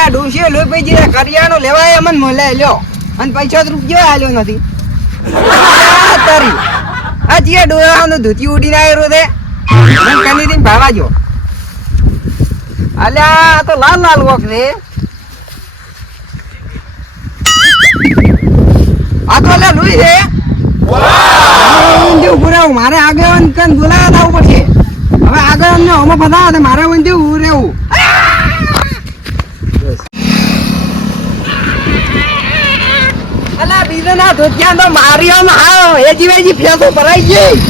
આ ડોશીએ લોહી પી જે કરિયાણો લેવાય અમન મોલે લ્યો અને પૈસા રૂપિયો આલ્યો નથી તારી આ જે ડોહાનું ધોતી ઉડીને આવ્યો રે કની દિન ભાવા જો અલ્યા તો લાલ લાલ વોક રે આ તો અલ્યા લુઈ રે વાહ પૂરાવું મારે આગેવાન કન બોલાવા દાવું પડશે હવે આગળ ને ઓમાં ફસાવા દે મારે વંદે રહેવું અલા બીજો ના ધોતિયા તો માર્યો હા એ જીવેજી ફેસો ભરાઈ ગઈ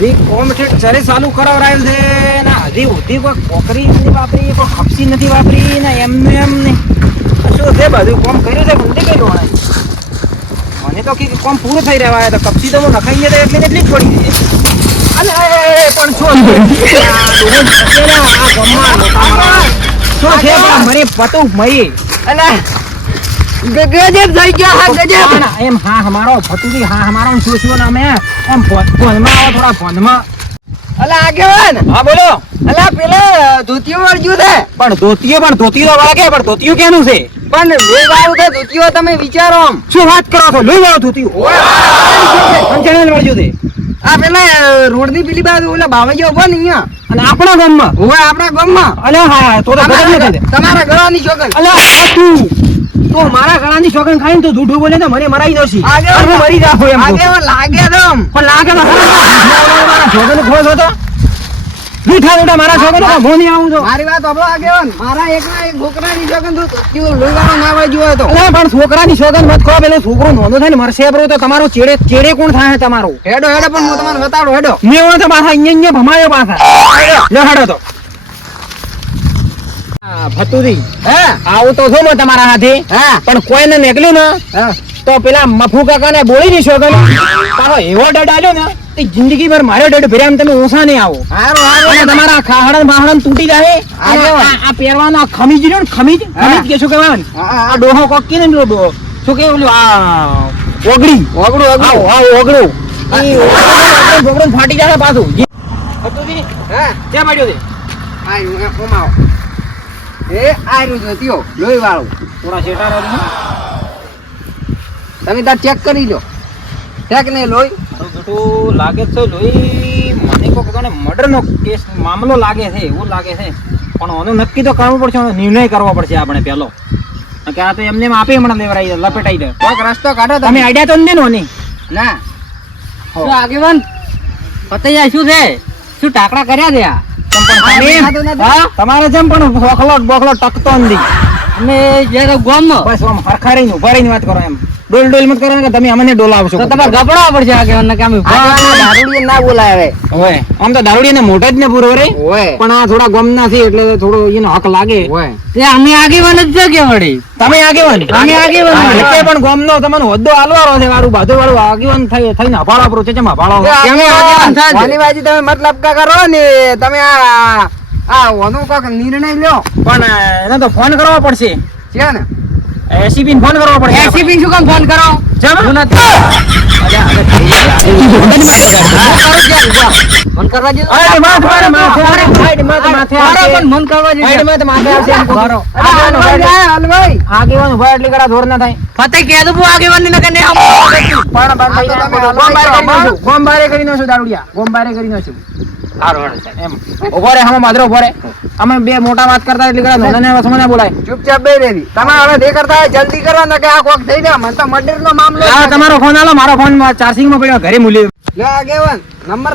વી કોમ છે ચરે ચાલુ કરાવરાયું છે ના હજી ઉધી કોઈ કોકરી નથી વાપરી કોઈ ખપસી નથી વાપરી ને એમને એમને શું છે બધું કોમ કર્યું છે ગુંડી કર્યું મને તો કે કોમ પૂરું થઈ રહ્યા તો કપસી તો હું નખાઈ ગયા એટલે એટલી જ પડી છે અલે પણ શું છે મરી પતું મરી અલે ગજબ થઈ ગયા હા ગજબ એમ હા હમારો ફતુજી હા હમારો શું શું નામ હે એમ ફોનમાં આવો થોડા ફોનમાં અલા આગેવાન હા બોલો અલા પેલા ધોતીઓ વળજ્યું છે પણ ધોતીઓ વાળા કે પણ ધોતીઓ કેનું છે પણ લોહી વાળું છે ધોતીઓ તમે વિચારો આમ શું વાત કરો છો લોહી વાળું ધોતીઓ અંચણેલ વળજ્યું છે આ પેલા રોડ ની પેલી બાજુ ઓલા બાવજો ઉભો ને અહીંયા અને આપણા ગામમાં ઓય આપણા ગામમાં અલે હા તો તમારા ગળાની છોકન અલે તું તો મારા ગળાની છોકન ખાઈને તો જૂઠું બોલે તો મને મરાઈ દોશી હું મરી જાવ એમ લાગે તો પણ લાગે તો છોકન ખોસ હતો જૂઠા જૂઠા મારા છોકન કો મોની આવું તો મારી વાત આપણો આગેવાન મારા એકના એક છોકરાની છોકન તો લોહીવાળો ના વાઈ ગયો હતો અલે પણ છોકરાની છોકન મત ખો પેલો છોકરો નોંધો થાય ને મરશે બ્રો તો તમારો ચેડે કોણ થાય તમારો હેડો પણ હું તમને બતાડો હેડો મેં તો પાછા અહીંયા ભમાયો પાછા લે હેડો તો ફતુજી હે આવું તો છો તમારા હાથે પણ કોઈને નીકળ્યું ને તો પેલા મફુ કાકા ને બોલી ની છોકન પાછો એવો ડડ આલ્યો ને તે જિંદગી ભર મારો ડડ ભર્યા તમે ઓછા નહીં આવો અને તમારા ખાહડન બાહડન તૂટી જાય આ પહેરવાનો ખમીજ રહ્યો ને ખમીજ કે શું કહેવાય ને આ ડોહો કોક કે ને ડોહો શું કે ઓલું આ ઓગડું ફાટી જાય પાછું ફતુજી હે ક્યાં પડ્યો છે આ ઓમાવ એ આયરું જોતીઓ લોહી વાળું થોડા શેટારો તમે તાર ચેક કરી લો ચેક ને લોહી મારું લાગે છે લોહી મને કોક કને મર્ડર નો કેસ મામલો લાગે છે એવું લાગે છે પણ ઓનો નક્કી તો કરવું પડશે નિર્ણય કરવો પડશે આપણે પહેલો કે આ તો એમને આપે હમણાં લેવરાઈ લપેટાઈ દે કોક રસ્તો કાઢો તમે આઈડિયા તો ને નોની ના શું આગેવાન પતૈયા શું છે શું ટાકડા કર્યા છે આ તમારે જેમ પણ બોખલો ટકતો નથી અને જયારે ગોમ બસ આમ હરખા રહીને ઉભા રહીને વાત કરો એમ ડોલ મત કરો કે તમે અમને ડોલાવશો તો તમારે ગભરાવા પડશે આગેવાન કે અમે દારૂડિયા ના બોલાવે ઓય આમ તો દારૂડિયા ને મોઢે જ ને પૂરો રે પણ આ થોડા ગોમ ના છે એટલે થોડો એનો હક લાગે તે અમે આગેવાન જ છે કે વળી તમે આગેવાન અમે આગેવાન એટલે પણ ગોમ નો તમને હોદ્દો આલવારો છે વાળું બાધો વાળું આગેવાન થઈને અભાળો આપણો છે જેમ અભાળો તમે આગેવાન થાય વાલીબાજી તમે મતલબ કા કરો ને તમે આ ઓનો કોક નિર્ણય લ્યો પણ એને તો ફોન કરવો પડશે છે ને એસીપી ને ફોન કરવો પડશે એસીપી શું કામ ફોન કરો જમ હું નથી ફોન કરવા જો અરે માથે સાઈડ માથે પણ મન કરવા જો સાઈડ માથે આવશે એમ કરો હલવાઈ આગેવાન ઉભા એટલે કડા ધોર ના થાય ફતે કે દો આગેવાન ને કને પણ ગોમબારે કરી નોશું દારૂડિયા ગોમબારે કરી નોશું એમ ઉભો રે હમ માદરો ઉભો રે અમે બે મોટા વાત કરતા એટલે કડા નાના સમય ના બોલાય ચૂપચાપ બે રેવી તમે હવે દે કરતા જલ્દી કરો ને કે આ કોક થઈ જાય મને તો મર્ડર નો મામલો આ તમારો ફોન આલો મારો ફોન ચાર્જિંગ માં પડ્યો ઘરે મૂલી લે આગેવાન નંબર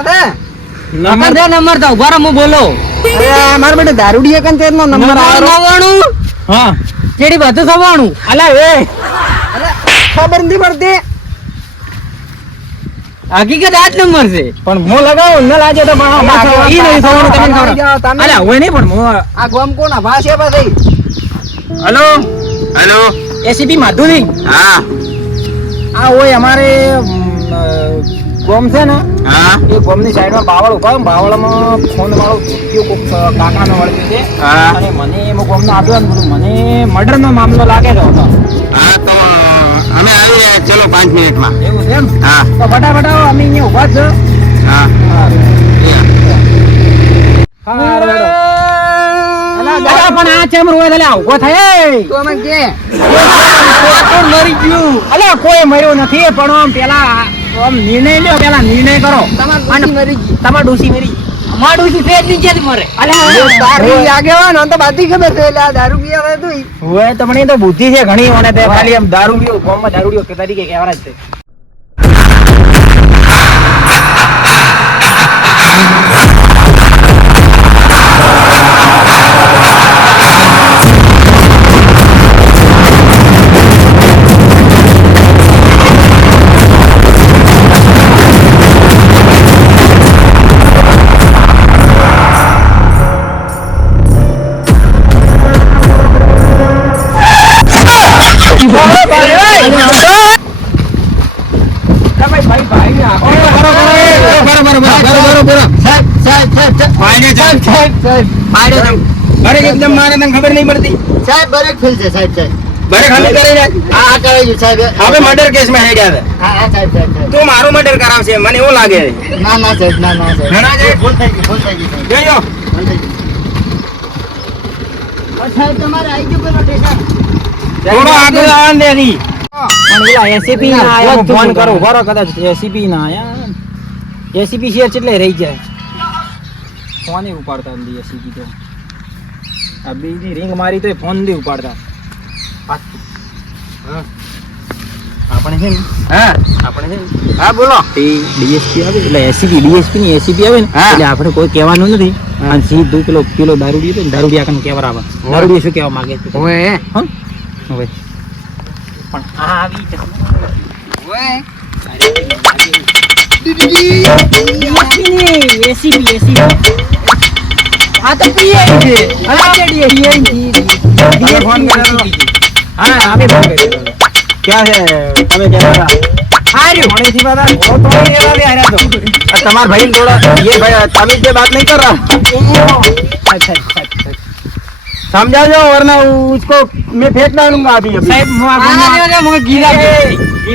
દે નંબર તો ઉભા રહો હું બોલો અરે માર બેટા દારૂડિયા કન તેનો નંબર આવ્યો 99 હા કેડી બધું 99 અલા એ અલા ખબર નથી પડતી હકીકત આજ નંબર છે પણ મો લગાવો ન લાગે તો ઈ નહીં થવાનું તમને ખબર અલા હોય નહીં પણ મો આ ગોમ કોના ભાષે ભાઈ હેલો એસીપી માધુરી હા આ હોય અમારે ગોમ છે ને હા એ ગોમની સાઈડમાં બાવળ ઉભા બાવળમાં ફોન વાળો કોક કાકાનો વળગ્યો છે અને મને એમ ગોમનો આપ્યો ને મને મર્ડર નો મામલો લાગે છે હા તો અમે આવી રહ્યા ચલો 5 મિનિટમાં એવું છે એમ હા તો ફટાફટ આવો અમે અહીંયા ઉભા છે હા હા પણ આ ચેમ રોય એટલે ઉભો થાય તો અમે કે કોણ મરી ગયું? અલે કોઈ મર્યું નથી પણ આમ પેલા આમ નિર્ણય લ્યો પેલા નિર્ણય કરો તમાર ડોશી મરી ગઈ. તમાર ડોસી મરી અમારું થી ફેર નીચે જ મરે. અલે તારી આગેવાન તો બધી ખબર છે એટલે આ દારૂ પીવા આવે તું હોય તો પણ એ તો બુદ્ધિ છે ઘણી ઓને તે ખાલી આમ દારૂ પીવો ગામમાં દારૂ પીવો કે તરીકે કહેવાય જ છે એકદમ મારે તને ખબર નહીં પડતી. સાહેબ બરેક ફેલ છે સાહેબ સાહેબ બરે ખાલી કરી નાખ. આ કરાવ્યું સાહેબ હવે મર્ડર કેસમાં હેડ્યા છે. હા સાહેબ સાહેબ તું મારું મર્ડર કરાવશે મને એવું લાગે છે. ના ના સાહેબ ના ના સાહેબ ઘણા છે. ભૂલ થઈ ગઈ સાહેબ જોયો ભૂલ થઈ ગઈ. સાહેબ તમારે આવી ગયું પેલો સ્ટેશન થોડો આગળ આવવા દે ની. પણ પેલા એસીપી ના આયા હું ફોન કરું બરો કદાચ એસીપી ના આયા એસીપી શેર કેટલે રહી જાય ફોન ઉપાડતા નથી એસીપી તો આ બીજી રિંગ મારી તો ફોન નથી ઉપાડતા આપણે છે ને હા આપણે છે ને હા બોલો. ડીએસપી આવે એટલે એસીપી ડીએસપી ની એસીપી આવે ને હા. એટલે આપણે કોઈ કહેવાનું નથી અને સીધું પેલો દારૂડિયો છે ને દારૂડિયા કને કહેવા આવે દારૂડિયો શું કહેવા માંગે છે ઓએ હં? હવે પણ આ આવી છે ઓએ એસીપી આ તો પીઆઈ છે તમે ફોન કર્યો? હા અમે ફોન કર્યો ક્યાં છે તમે ક્યાં હતા? મોડેથી બધા ઘોડો તોડી દેવા દે આર્યા તો આ તમારા ભાઈ થોડા ये भाई तमीज से बात नहीं कर रहा. અચ્છા અચ્છા समझा जाओ वरना उसको मैं फेंक डालूंगा अभी अभी. સાહેબ હું આ ગામમાં-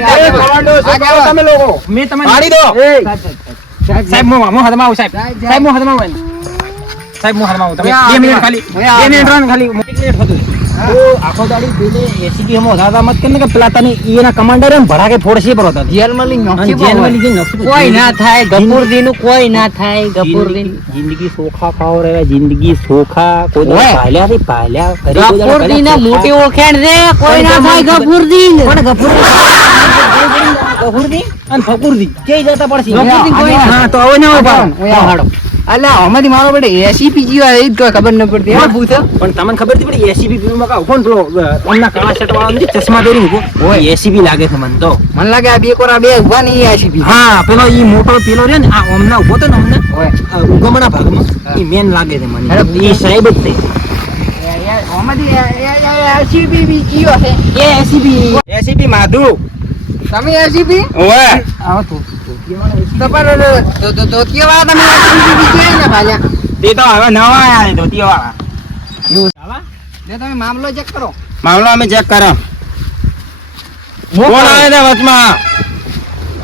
अरे कमांडो से कहो તમે લોકો મેં તમને પાડી દો. સાહેબ હું હાથમાં આવું સાહેબ સાહેબ હું હાથમાં આવું સાહેબ હું હાથમાં આવું તમે 2 મિનિટ ખાલી 2 મિનિટ રહો ને ખાલી 1 મિનિટ થતું તો આખો દાડી પેલે એસીપી હમો દાદા મત કે પ્લાતાની એના કમાન્ડર એમ ભડાકે ફોડશે પર હતા જેલમાં લઈ નોખી જેલમાં લીધી નખી કોઈ ના થાય ગફુરદી નું કોઈ ના થાય ગફુરદી જિંદગી સોખા ખાઓ રે જિંદગી સોખા કોઈ ઓય. પાલ્યા ઘરે કોઈ દાડો ગફુરદી ના પહેલા મોટી ઓળખાણ છે કોઈ ના થાય ગફુરદી કોણ ગફુરદી અને ફકુરદી કે જતા પડશે ગફુરદી કોઈ ના. હા તો હવે ના હોય ઓય. હાડો અલા આમાંથી મારો બેટે એસીપી જીવા એ જ કોઈ ખબર ન પડતી હા પૂછો પણ તમને ખબર હતી પડી એસીબી ફિલ્મમાં કાવ કોણ પેલો અમના કાળા શર્ટ વાળો નથી ચશ્મા પહેરી ઉભો ઓય એસીબી લાગે છે મને તો મને લાગે આ બે કોરા બે ઉભા નહીં એસીપી હા પેલો ઈ મોટો પેલો છે ને આ અમના ઉભો તો ને અમને ઓય ઉગમણા ભાગમાં ઈ મેન લાગે છે મને અરે, ઈ સાહેબ જ છે આમાંથી એસીપી બી જીવો છે એ એસીબી एसीपी माधु તમે એસીપી ओए આવો તો તો પર ધોતિયા વાળા તમે એસીપી બી છે ને ભાલ્યા તે તો હવે નવા આયા છે ધોતી વાળા. જે તમે મામલો ચેક કરો મામલો અમે ચેક કરો. કોણ આવે છે વચમાં?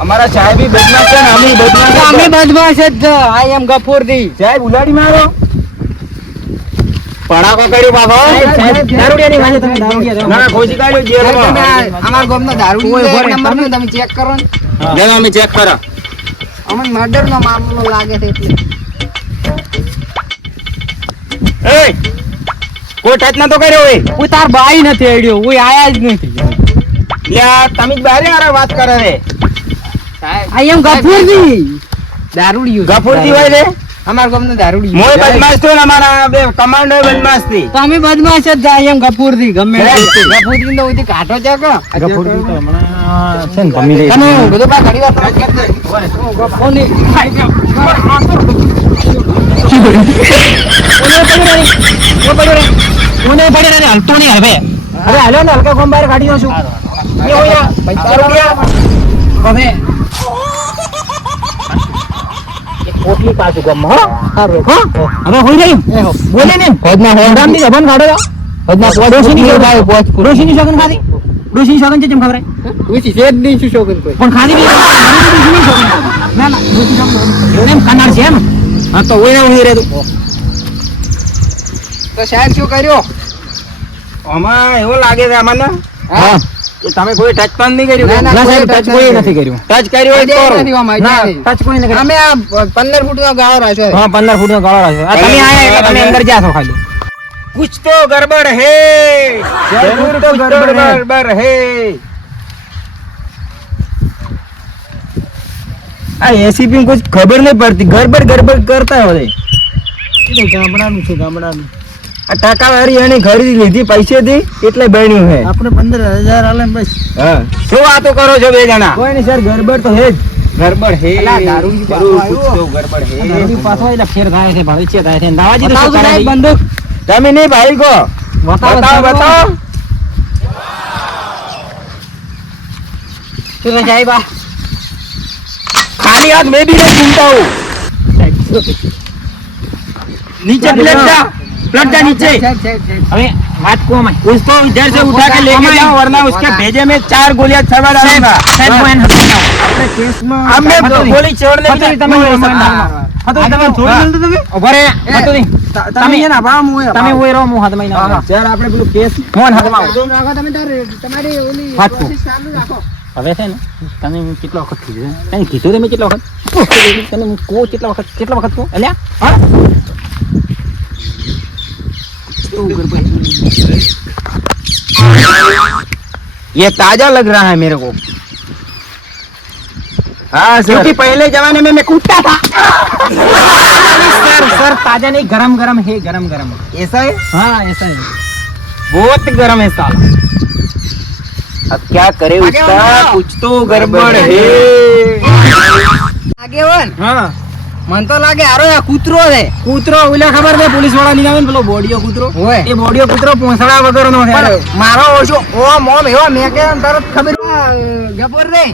અમારા સાહેબ બી બદમાશ છે ને અમે બદમાશ છે. અમે બદમાશ જ છો આઈ એમ ગફુરદી સાહેબ ઉલાડી મારો પડાકો કર્યો બાબા. દારૂડિયાની વાંચે તમે દારૂડિયા ના ખોજી કાઢ્યો જેલમાં. અમારા ગામનો દારૂ ઓય, એક ઉભો રહે. નંબર નું તમે ચેક કરો ને જેનો અમે ચેક કરો. અમને મર્ડર નો મામલો લાગે છે એટલે એ કોઈ ટચ નતો કર્યો હોય. હું તાર બાઈ નથી આડ્યો હું આયા જ નથી લે આ તમે જ બારે હારે વાત કરે રે. આઈ એમ ગફુરદી દારૂડિયું ગફુરદી હોય રે. અમારા ગામનો દારૂડિયું મોય બદમાશ તો ને અમારા બે કમાન્ડો બદમાશ થી. તમે બદમાશ જ છો આઈ એમ ગફુરદી ગમે હે? ગફુરદી તો ઉધી કાઢો છે કે ગફુરદી તો હમણાં છે ને ભમી રહી તને છે. બધું બા ઘણી વાર તમે check કરી. ગફુરદી. કોને પડી રહે હલતો નહીં હવે અરે હાલો ને હલકા કોમ બહાર કાઢી દઉં છું એ હોય પૈસા રૂપિયા. હવે એક પોટલી પાછું ગામમાં હો સારું હો હવે હોઈ રહ્યું બોલે ને હોદના હોદ. રામની જબાન કાઢો હોદના પોચ ડોશીની પૂરી ભાઈ, પોચ પૂરી. ડોશીની શગન ખાધી ડોશીની શગન છે જેમ ખબર ઉછી છે જ નહીં શું શોખન કોઈ પણ ખાધી બી ડોશીની શગન ખાધી. ના ના ડોશી શગન એમ કનાર છે એમ હા તો હોય ને હું રહેતું તો સાહેબ શું કર્યો? આમાં એવું લાગે છે અમને હા કે તમે કોઈ ટચ પણ નહીં કર્યું ના, ના, ના સાહેબ, કોઈ ટચ કોઈ નથી કર્યું. ટચ કર્યું હોય તો નથી આમાં, ના, નથી. ટચ કોઈ નથી કર્યું. અમે આ 15 ફૂટનો ગાળો રાખ્યો છે. હા 15 ફૂટનો ગાળો રાખ્યો. આ તમે આયા એટલે તમે અંદર જાશો ખાલી. कुछ तो गड़बड़ है जरूर तो गड़बड़ है आ एसीपी कुछ खबर नहीं पड़ती गड़बड़ करता है ગામડાનું છે ગામડાનું. आ टाका वारी एने खरीदी લીધી પૈસેથી એટલે બન્યું છે આપણે 15,000 આલે ને બસ. હા શું વાતો કરો છો બે જણા કોઈ નહીં સર, ગરબડ તો હે જ. ગડબડ હે અલા, દારૂ જરૂર પાછો कुछ આવ્યો. तो गड़बड़ દારૂ है પાછો એટલે ફેર થાય છે, ભવિષ્ય થાય છે. દાવાજી તો બતાવો શું કરે સાહેબ, છે? બંદૂક. તમે નહીં ભાઈ કો બતાવો, बताओ बताओ શું છે સાહેબ આ? खाली हाथ मैं भी नहीं घूमता हूँ नीचे प्लट जा नीचे સાહેબ, साहब, साहब। હવે વાત કો અમે. उसको इधर से उठा के लेके जाओ वरना उसके भेजे में 4 गोलियां छड़वा डालूंगा સાહેબ, હું એને હટાવી દઉં. अपने केस में अब मैं मैं गोली छोड़ने फतोरी की તમે नहीं हो મને सकता ફતોરી તમે છોડી દીધું તમે? ઉભો રહે, ફતોરી. તમે એના ભાવ હું તમે ઉભો રહો, હું હાથમાં લઈને આવું. यार आपने पेलो केस મોહન હાથમાં આવું. સાદું રાખો તમે તમારી ઓલી હાથ કો. પ્રોસેસ ચાલુ રાખો. હવે છે ને તમે કેટલા વખત કીધું છે? તમે કીધું તમે કેટલા વખત? તને હું કહું કેટલા વખત કહું? અલ્યા હા? ये ताजा लग रहा है मेरे को हाँ सर क्योंकि पहले जमाने में मैं कूदता था सर ताजा नहीं, गरम गरम है, गरम गरम. ऐसा है हाँ ऐसा है. बहुत गरम है साला अब क्या करे आगे उसका बढ़ो। कुछ तो गड़बड़ है આગેવાન, हाँ મન તો લાગે હારો આ કૂતરો છે. કૂતરો ઓલા ખબર છે પોલીસ વાળા નીકળે ને પેલો બોડિયો કૂતરો, હોય. એ બોડિયો કૂતરો પોંસડા વગરનો છે. પણ મારો ઓછો ઓમ ઓમ એવો મેં કે તરત ખબર ગપોર રે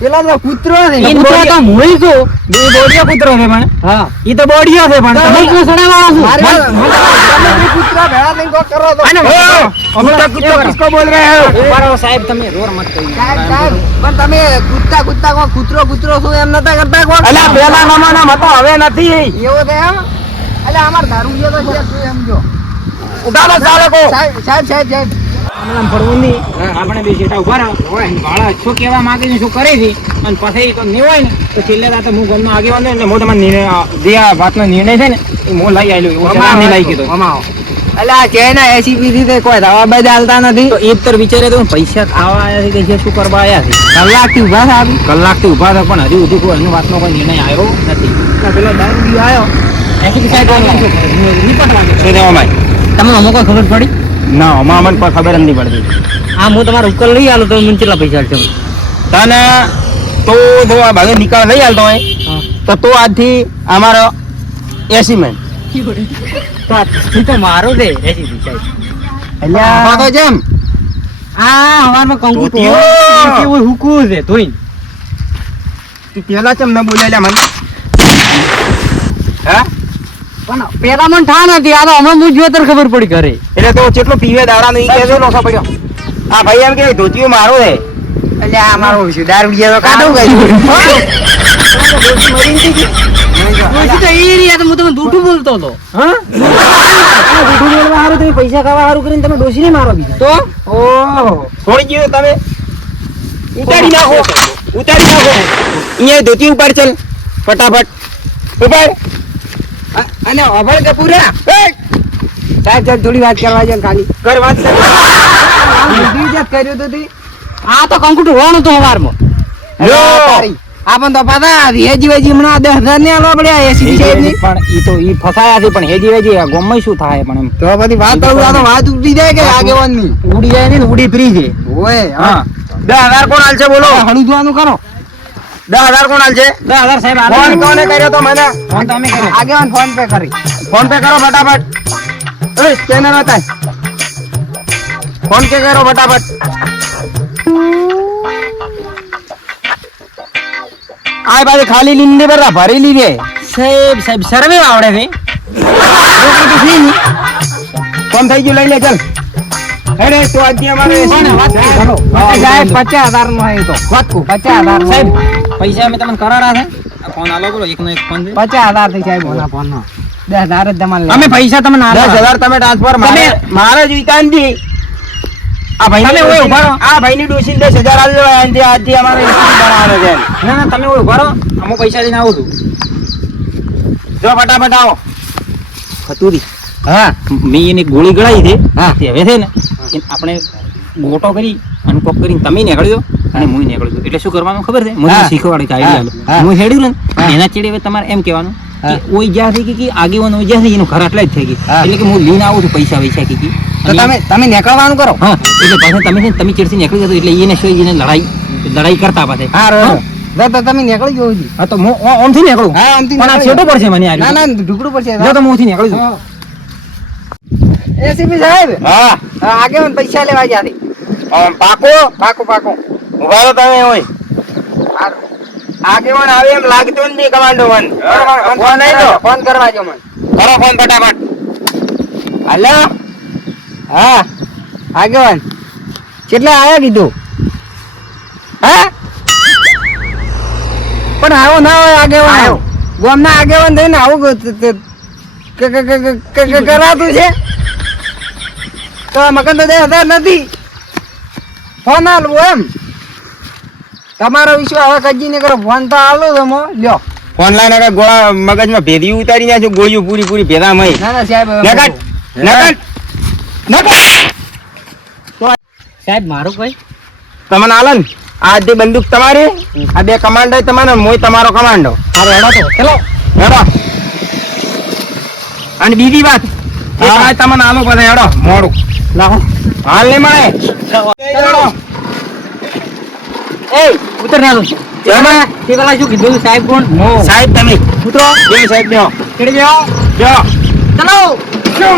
પેલા તો કૂતરો છે. ઈ કૂતરો તો મોઈ છું. એ બોડિયો કૂતરો છે પણ. હા ઈ તો બોડિયો છે પણ તમે પોંસડા વાળા છો. તમે બી કૂતરો ભેળા થઈને કોક કરો તો. આને ओ, कुत्ता कुत्ता किसको बोल रहे हो ઉભા રહો સાહેબ, તમે રોર મત કરી. સાહેબ, સાહેબ, પણ તમે કૂદતા કૂદતા કોક કૂતરો કૂતરો શું એમ નતા કરતા કોક? અલા પેલા નમાના મતો હવે નથી એવો છે એમ? અલા અમાર દારૂડિયો તો છે તું એમ જો. ઉઠાડો ચાલકો સાહેબ સાહેબ સાહેબ સાહેબ. આમ પડવું નહીં. આપણે બે શેઠા ઉભા રહો. ભાડા શું કહેવા માંગે છે, શું કરે છે, અને પછી તો નહીં હોય ને તો છેલ્લે રાતે હું ગમનો આગેવાન ને એટલે મોઢામાં નિર્ણય જે આ વાતનો નિર્ણય છે ને એ હું લઈ આવ્યો. એવો સલાહ નહીં લઈ કીધો. અમાવો. અલા જેના એસીપી થી તે કોઈ દવા બજ હાલતા નથી. તો એક તર વિચારે તો પૈસા ખાવા આવ્યા છે કે શું કરવા આવ્યા છે? કલાકથી ઊભા છે આવી. કલાકથી ઉભા હતા પણ હજી સુધી કોઈ એની વાતનો કોઈ નિર્ણય આવ્યો નથી. પેલો દારૂડિયો આવ્યો. એસી સાહેબ નિપટવા શું દેવા માં તમને અમુક ખબર પડી? ના અમાર મન પર ખબર જ નહીં પડતી આ હું તમારો ઉકેલ લઈ આલો તો મને કેટલા પૈસા છે? તને તો જો આ ભાગે નિકાલ લઈ હાલતો હોય તો આજથી અમારો 80 મેન તો મારો છે એસી સાહેબ. આમાં તો જેમ આ હવારમાં કંકુ તો ધોતિયો. કેવું હુકું છે ધોઈને. તું પેલા ચમ ન બોલેલા મને હા પણ પેલા મને ઠા નથી, આ તો હમણાં હું જોતર ખબર પડી ઘરે. એટલે તો કેટલો પીવે દાડા નહીં કે જો નોખો પડ્યો આ ભાઈ એમ કે ધોતિયો મારો છે એટલે આ મારો દારૂડિયો તો કાઢું ગયું. ડોશી તો એ રહ્યા તો હું તમે જૂઠું બોલતો હતો. હા? જૂઠું બોલવા હારું તમે પૈસા ખાવા હારું કરીને તમે ડોશીને મારો બીજા. તો ઓહો છોડી ગયો તમે ઉતારી નાખો અહીંયા ધોતી ઉપર ચલ ફટાફટ ઉપર અને અભળ કે પૂરા સાહેબ સાહેબ થોડી વાત કરવા છે ખાલી. કર વાત કર ઊંધી જ કર્યું તું તી. આ તો કંકુટ રોણ હતો હવારમાં. લો આ પણ તો પાછા હેજી વેજી હમણાં 10,000 ને આલવા પડ્યા એસી સાહેબ ની. પણ ઈ તો ઈ ફસાયા છે પણ હેજી વેજી આ ગોમમાં શું થાય પણ એમ તો પછી વાત કરું આ તો વાત ઉડી જાય કે આગેવાન ની ઉડી જાય ને ઉડી ફ્રી છે. હોય હા 10,000 કોણ હાલશે બોલો હળુદવાનું કરો 10,000 કોણ હાલશે 10,000 સાહેબ આ ફોન કોને કર્યો તો મને ફોન તમે કર્યો. આગેવાન ફોન પે કરી. ફોન પે કરો ફટાફટ એ સ્કેનર હતા ફોન પે કરો ફટાફટ આ બાજુ ખાલી લીંડી પર ભરી લીધે સાહેબ સાહેબ સર્વે આવડે છે. ફોન થઈ ગયું લઈ લે ચાલ અરે તો આજે અમારે કોને વાત કરી? ચાલો. સાહેબ 50,000 નો હે તો વાત કો 50,000 સાહેબ પૈસા અમે તમને કરારા છે. આ ફોન આલો બોલો એકનો એક ફોન છે. 50,000 થી સાહેબ ઓના ફોન નો 10,000 જ તમારે અમે પૈસા તમને ના 10,000 તમે ટ્રાન્સફર મારે જ વિકાન દી આ ભાઈ તમે ઓય ઉભા રહો. આ ભાઈની ડોશીને 10,000 આલજો આથી આજથી અમારે બનાવવાનો છે ના તમે ઓય ઉભા રહો. અમુક પૈસા લઈને આવું છું. જો ફટાફટ આવો ખતુરી હા મેં એને ગોળી ગળાઈ છે હા. તે હવે છે ને એને આપણે ગોટો કરી અને કોક કરીને તમે નીકળજો અને હું નીકળજો એટલે શું કરવાનું ખબર છે મને હા. શીખવાડે કે હા. આઈડિયા હા. હું હેડ્યું હા. ને એના ચેડે હવે તમારે એમ કહેવાનું કે હા. ઓય જ્યાં થઈ ગઈ કે આગેવાન ઓય જ્યાં થઈ ગઈ એનું ઘર આટલા જ થઈ ગઈ હા. એટલે કે હું લઈને આવું છું પૈસા વૈસા કીધી તો તમે નીકળવાનું કરો હા એટલે પાછા તમે છે ને તમે ચેડથી નીકળી જતો એટલે એને શું એને લડાઈ કરતા પાછે હા રો તો તમે નીકળી જવું છે હા તો હું ઓમથી નીકળું હા આમથી પણ આ નીકળી છેટો પડશે મને આ ના રહ્યું. ના ઢુકડું પડશે જો તો હું ઓથી નીકળું છું હા. એસીપી સાહેબ હા આગેવાન પૈસા લેવા ગયા છે પાકો પાકું પાકું ઉભા રહો તમે હોય હારું. આગેવાન આવે એમ લાગતું જ નહીં કમાન્ડો મન બરોબર, ફોન નહીં તો ફોન કરવા જો મને કરો ફોન ફટાફટ હાલો હા આગેવાન કેટલા આયા કીધું હા પણ આવો ના હોય આગેવાન આયો. ગામના આગેવાન થઈને આવું કરાતું છે તો મગન તો 10,000 નથી ફોન આલવો એમ તમારો વિશ્વાસ હવે કજી ને કરો ફોન તો આલો તમે લ્યો ફોન લાઈને આગળ ગોળા મગજમાં ભેદી ઉતારી નાખ્યો ગોળીઓ પૂરી પૂરી ભેદા મય ના ના સાહેબ હવે નકટ નકટ નકટ સાહેબ મારું કોઈ તમને આલન આ જે બંદૂક તમારી આ બે કમાન્ડો તમારો મોય તમારો કમાન્ડો હારો હેડો તો ચલો હેડો અને બીજી વાત એક હા. આ તમને આલો બધા હેડો મોડું લાવો હાલ નહીં મળે હેડો એ ઉતર ના એમાં તે પેલા શું કીધું સાહેબ કોણ સાહેબ તમે ઉતરો બે સાહેબ બેહો કેડી જાઓ બેહો ચલો